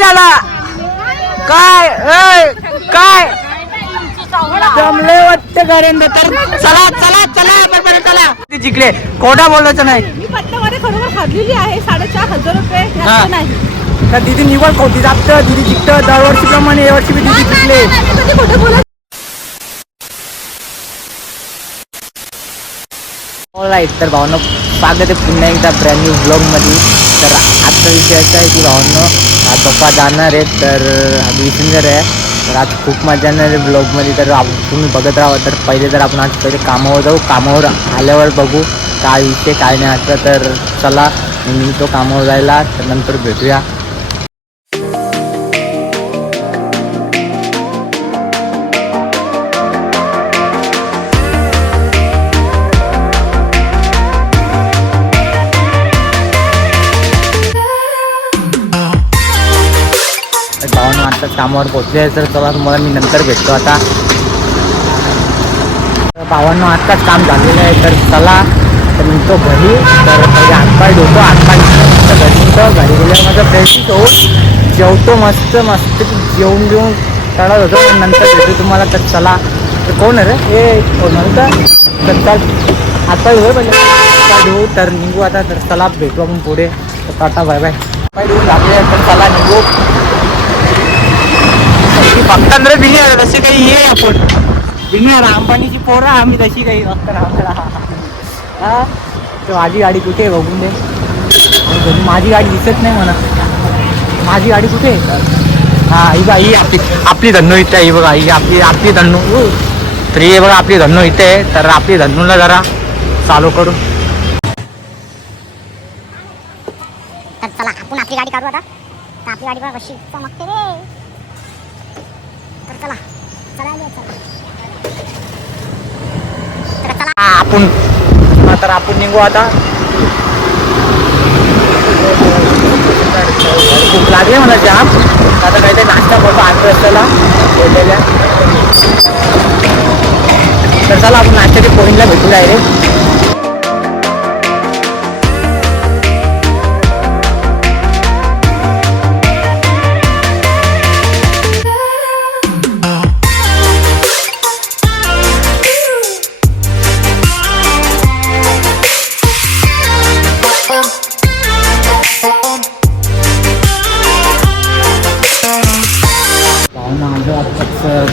काय झाला काय काय जमले वाटतं करेन तर चला चला चला चला जिंकले कोणा बोलायचं नाही. मी पत्त्यामध्ये खरोखर खाल्लेली आहे 4,500 रुपये जास्त नाही. तर दीदी निवड खोटी जातं दीदी जिंकतं दरवर्षी प्रमाणे यावर्षी मी दीदी जिंकले. तर भावना स्वागत आहे पुन्हा एकदा ब्रँड न्यू ब्लॉगमध्ये. तर आजचा विषय असा आहे की भावना आज पप्पा जाणार आहेत तर विसिंगर आहे तर आज खूप मजा येणार आहे ब्लॉगमध्ये. तर तुम्ही बघत राहा. तर पहिले तर आपण आज पहिले कामावर जाऊ. कामावर आल्यावर बघू काय विषय काय नाही असं. तर चला मी तो कामावर जायला तर नंतर भेटूया. भावना आता कामावर पोचले तर चला तुम्हाला मी नंतर भेटतो. आता भावांनो आत्ताच काम झालेलं आहे तर चला तर मी तो घरी. तर पहिले हातपाय धुतो हातपाय घरी निघतो. घरी गेल्यावर माझं फ्रेश होऊन जेवतो मस्त मस्त जेवून घेऊन तळत होतो. नंतर भेटू तुम्हाला. तर चला तर कोण आहे रे हे कोण तर चल हातपाय धुवू पहिले हातपाय धुवू तर निघू आता. तर चला भेटू आपण पुढे. तर टाटा बाय बाय. पाय धुवून झाले तर चला निघू. फक्त बिनियर तशी काही ये आपण बिनियर अंबानीची पोरं आम्ही तशी काही फक्त हा. तर माझी गाडी कुठे आहे बघून दे. माझी गाडी दिसत नाही म्हणा. माझी गाडी कुठे आहे. हा ही बघा ही आपली धन्नू इथे आहे. ही बघा ही आपली धन्नू. तर ही बघा आपली धन्नू इथे आहे. तर आपली धन्नूला जरा चालू करू. तर चला आपण आपली गाडी काढू आता. तर आपली गाडी बघा कशी चमकते रे. तर चला आपण तर आपण निघू आता. भूक लागले मला जाम. आता काहीतरी नाश्ता करतो आठ रस्त्याला बोललेल्या. तर चला आपण नाश्त्याच्या पॉईंटला भेटू डायरेक्ट.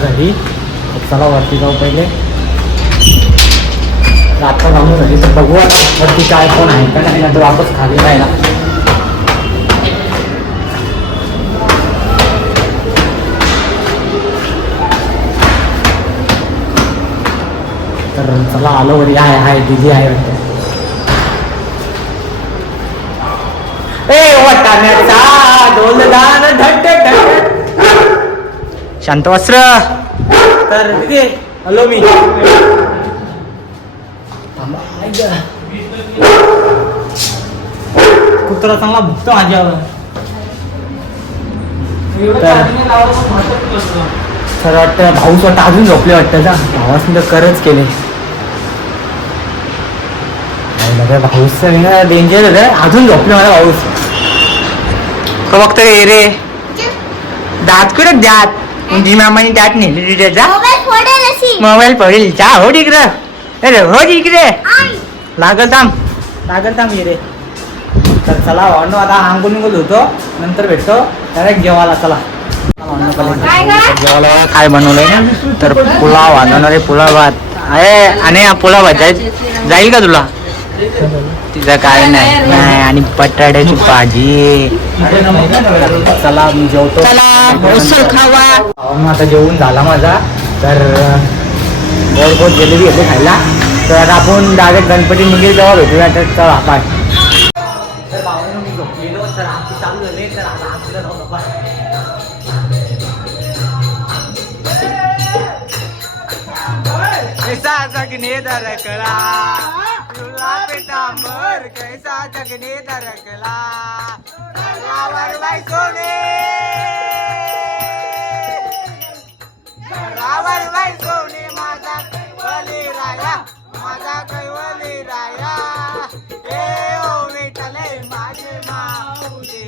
घरी चला वरती जाऊ पहिले. आता जाऊन घरी तर बघू आता वरती काय कोण आहे का नाही. नंतर वापस खाली राहायला. तर चला आलो वरी. आहे दिदी आहे वाटतं. ए वाटाण्याचा ढोलदार धट शांत वस्त्र. तर तिथे हॅलो मी कुत्रा चांगला भुकतो माझ्यावर. तर वाटतं भाऊच वाटतं अजून झोपले वाटतं का. भावासनी तर करच केले. भाऊच डेंजर होतं अजून झोपले मला भाऊच. तो बघतो रे दात कुठे दात तुमची मामाने दात नेली त्याचा मोबाईल पडेल चा हो तिकडे. अरे हो तिकडे लागल थांब ये रे. तर चला भावनो आता अंगून निघून होतो. नंतर भेटतो डायरेक्ट जेवायला. चला जेवायला काय बनवलंय तर पुलाव आणणार आहे. पुलाव भात आहे आणि पुलाव भात जाईल का तुला. तिचं काय नाही आणि बटाट्याची भाजी. चला मी जेवतो. आता जेवून झाला माझा. तर गोड जिलेबी घेतो खायला. तर आपण डायरेक्ट गणपती निघेल तेव्हा भेटूया. तर चला बाय. तर भावांनो मी झोपलेलो तर आमची चालू झाले. तर आता आमच्याला जाऊ नका. कैसा जगने दरकला तुला पेटांबर कैसा जगने दरकला रावर बाई सोने रावर बाई सोने माझा कैवली राया माझा कैवली राया. ए ओ विठले माझे माऊली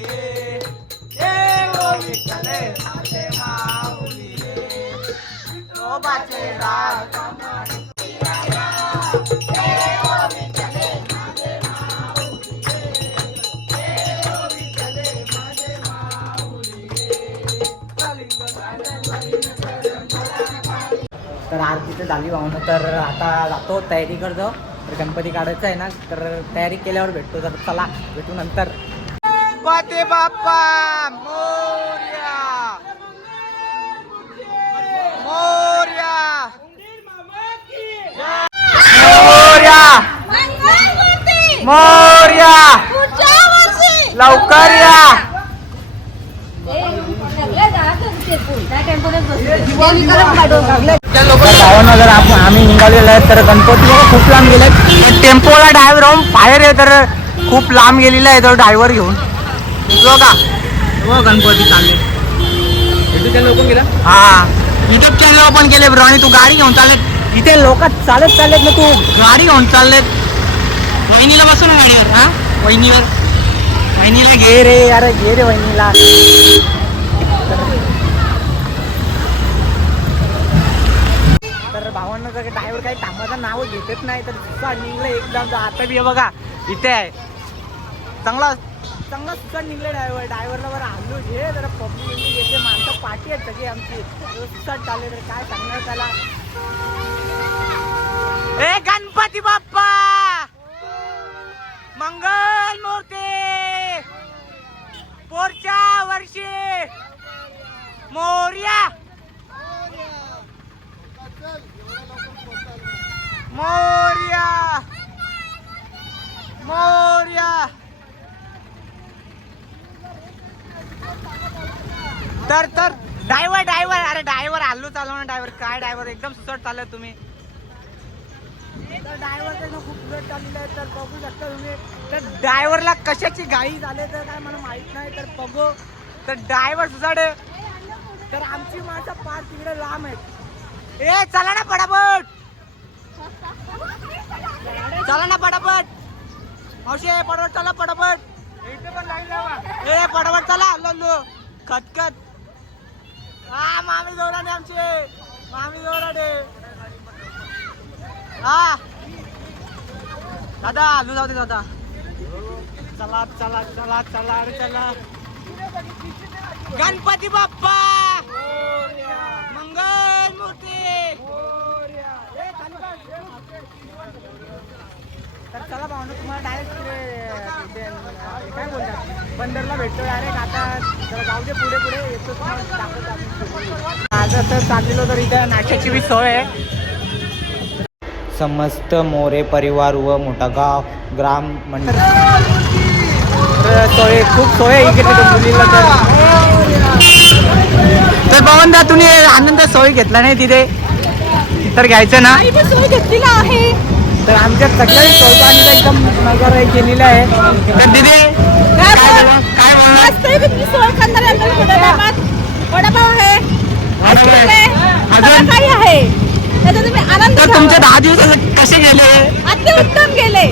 ए ओ तर आरती तर झाली भावना, तर आता जातो तयारी करतो. तर गणपती काढायचा आहे ना, तर तयारी केल्यावर भेटतो. तर चला भेटू नंतर. गणपती बाप्पा मोरया, मोरया, मोरया, मोरया, लवकर या. भावांना जर आम्ही निघालेलो आहे, तर गणपती खूप लांब गेले. टेम्पोला ड्रायव्हर राहून बाहेर आहे, तर खूप लांब गेलेला आहे तो ड्रायव्हर घेऊन. बघा गणपती चालले. युट्यूब चॅनल ओपन केला? हा, युट्यूब चॅनल ओपन केले ब्रो. आणि तू गाडी घेऊन चालत, इथे लोक चालत चाललेत ना, तू गाडी घेऊन चाललेत. वहिनीला बसून गाडीवर. हा, वहिनीवर, वहिनीला घे रे, अरे घे रे वहिनीला. तर भावांना जर ड्रायव्हर काही कामाचं नाव घेतच नाही, तर सुसाट निघलं एकदम. आता बी बघा इथे आहे, चांगला चांगला सुसाट निघलं ड्रायव्हर. ड्रायव्हरला बरं हल्लू घे, जरा पब्लिक घेते, माणसं पाठी आहेत सगळी आमची. सुसाट चालले, तर काय सांगणार त्याला. ए गणपती बाप्पा मंगल मूर्ती, पुढच्या वर्षी मोरया, मोरया, मोरया. तर ड्रायव्हर ड्रायव्हर, अरे ड्रायव्हर हल्लू चालवणार. ड्रायव्हर काय ड्रायव्हर, एकदम सुसट चाललं तुम्ही. तर ड्रायव्हर खूप सुसट चाललेलं आहे, तर बघू शकता तुम्ही. तर ड्रायव्हरला कशाची घाई झाली तर काय मला माहित नाही, तर बघू. तर ड्रायव्हर सुसाट आहे, तर आमची माणसं पार तिकडे लांब आहेत. ए चला ना पटापट, चला ना पटापट. मावशी पटापट चला, पटापट. ए पटापट चला. लल्लू खतखत. हा मामी जोराने, आमचे मामी जोराने. हा दादा आलू जाऊ दे दादा. चला चला चला चला, अरे चला. गणपती बाप्पा मंगल मूर्ती. तर चला भावना, तुम्हाला डायरेक्ट काय बोलतात बंदरला भेटतो डायरेक्ट. आता जरा जाऊ दे, पुढे पुढे येतो तुम्हाला दाखवतो. आज तर चाललेलो, तर इथे नाश्त्याची बी सोय आहे. समस्त मोरे परिवार व मोठा गाव ग्राम मंडळ, सोय खूप सोय इकडे मुलीला. तर पवनदा तुम्ही आनंद सोय घेतला नाही तिथे, तर घ्यायचं ना. सोय घेतलेला आहे, तर आमच्या सगळ्या सोय पाणी एकदम नगर केलेलं आहे. तर तिथे काय सोय करणार आहे. वडापाव आहे, अजून काही आहे. त्याचा तुम्ही आनंद. तर तुमचे 10 दिवस कसे गेले? अत्युत्तम गेले.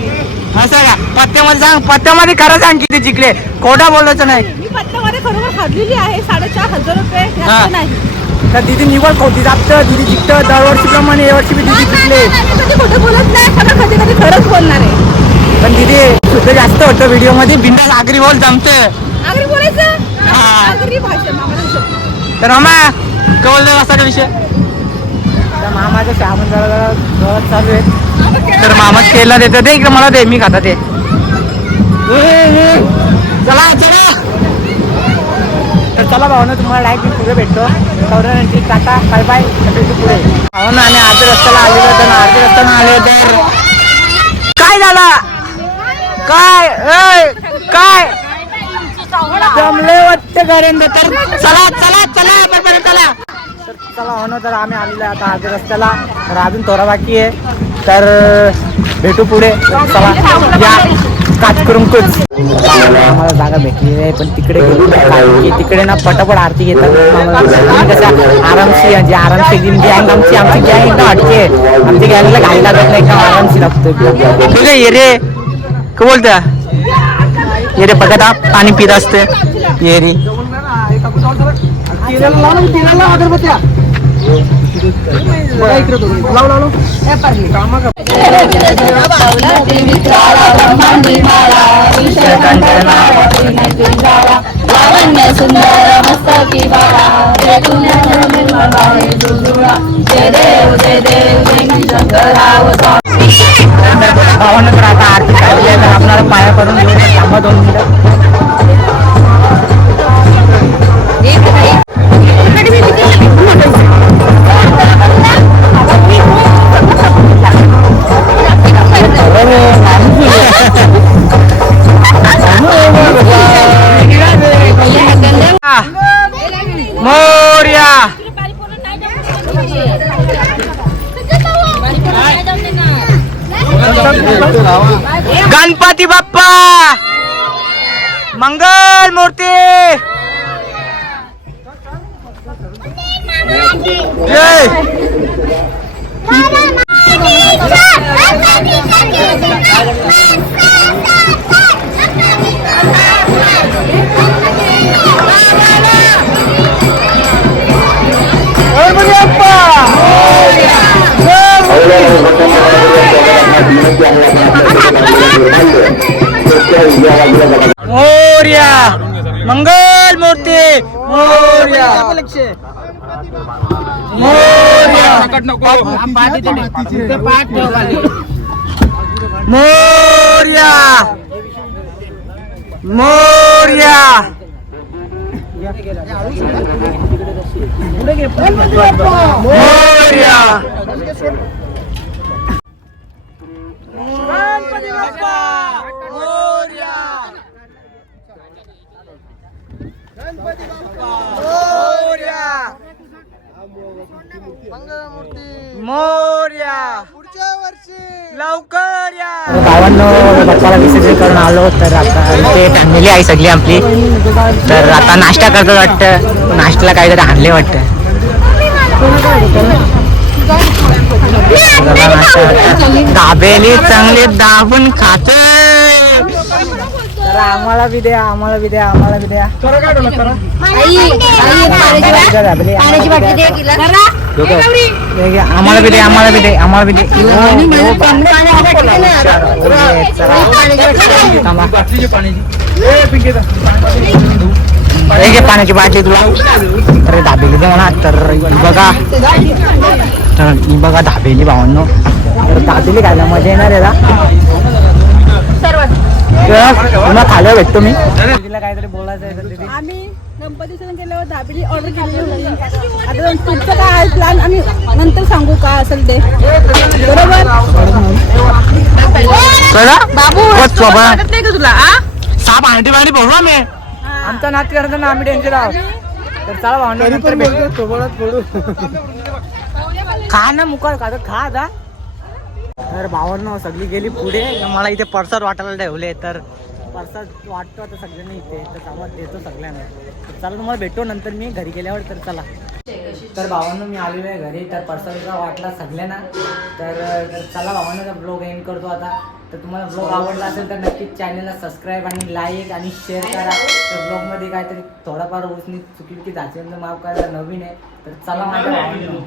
असं का? पत्त्यामध्ये सांग, पत्त्यामध्ये खरं सांग किती जिंकले, खोटा बोलायचं नाही. मी पत्त्यामध्ये खरोखर खाल्लेली आहे 4,500 रुपये, जास्त नाही. तर दिदी निवड खोटी जातं, दिदी जिंकतं दरवर्षीप्रमाणे यावर्षी बी दिदी जिंकले. कधी खोटं बोलत नाही, खरं कधी कधी खरंच बोलणार आहे. पण दिदी सुद्धा जास्त होतं व्हिडिओ मध्ये. बिंदास आगरी बोल जमतं. आगरी बोलायचं, आगरी भाषा मामा. तर मामा कवल असा विषय. तर मामाचं सामान जरा चालू आहे, तर मामा केला देतं ते इकडे मला दे, मी खाता ते. चला चला. तर चला भावना, तुम्हाला डायरेक्ट पुढे भेटतो. सौरनची टाटा बाय बाय. भेटू पुढे भावना. आणि अर्ध्या रस्त्याला आलेलो होतं ना, अर्ध्या रस्त्यानं आले तर काय झालं, काय काय जमले वाटते करेन. तर चला चला चला चला. तर चला हो ना, तर आम्ही आलेलो आहे आता अर्ध्या रस्त्याला. तर अजून थोडा बाकी आहे, तर भेटू पुढे. चला या काच करून कुच. आम्हाला जागा भेटलेली आहे, पण तिकडे गेलो कारण की तिकडे ना पटापट आरती घेतात. कसं आरामशी, म्हणजे आरामशी गँग आमची गँग एकदम हटके. आमची गँगला घाई लागत नाही, एकदम आरामशी लागतो. ठीक आहे ये रे, काय बोलता ये रे, बघा पाणी पित असते ये रे. अगरबत्त्या इकडे लाव लाव भावानं तर आता आरती काढली आहे तर आपल्याला पाया करून घेऊन थांबा 2 मिनिटं. मोरया गणपती बाप्पा मंगल मूर्ती जय मोरया मंगल मूर्ती मोरया मोरया मोरया मोरया मोरया गणपती बाप्पा मोरया गणपती बाप्पा मोरया मंगलमूर्ती मोरया पुढच्या वर्षी लवकर या. भावांनो बाप्पाला विसर्जन करून आलो तर आता इथे फॅमिली आहे सगळी आपली तर आता नाश्ता करतात वाटतं नाश्त्याला काहीतरी आणले वाटतं दाबेली चांगले दाबून खात आम्हाला बी द्या आम्हाला बी द्या आम्हाला बी द्या आम्हाला बी दे आम्हाला बी दे आम्हाला बी दे पाण्याची बाटली तुला तर दाबेली दे म्हणा तर बघा तर बघा दाबेली भावांनो तर दाबेली खायला मजा येणार आहे पुन्हा खाल्यावर भेटतो मी तिला काहीतरी बोलायचं आहे आम्ही गणपती सण केल्यावर दाबेली ऑर्डर केलेली होती आता तुमचं काय आहे प्लॅन आम्ही नंतर सांगू काय असेल ते बरोबर बाबू वाटत नाही का तुला साप आणटी पाणी बघू आम्ही आमचा नाच करायचा ना आम्ही टेन्शन आहोत तर चला भावना खा ना मुकाल का खा आता तर भावांनो सगळी गेली पुढे मला इथे परसाद वाटायला ठेवले तर परसाद वाटतो आता सगळ्यांनी इथे तर कामात देतो सगळ्यांना तर चला तुम्हाला भेटतो नंतर मी घरी गेल्यावर तर चला तर भावांनो मी आलेलो आहे घरी तर परसाद वाटला सगळ्यांना तर चला भावांना ब्लॉग एंड करतो आता तर तुम्हाला ब्लॉग आवडला असेल तर नक्कीच चॅनलला सबस्क्राईब आणि लाईक आणि शेअर करा तर ब्लॉगमध्ये काहीतरी थोडाफार उसनी चुकी झाली तर माफ करायला नवीन आहे तर चला माझ्या भावांनो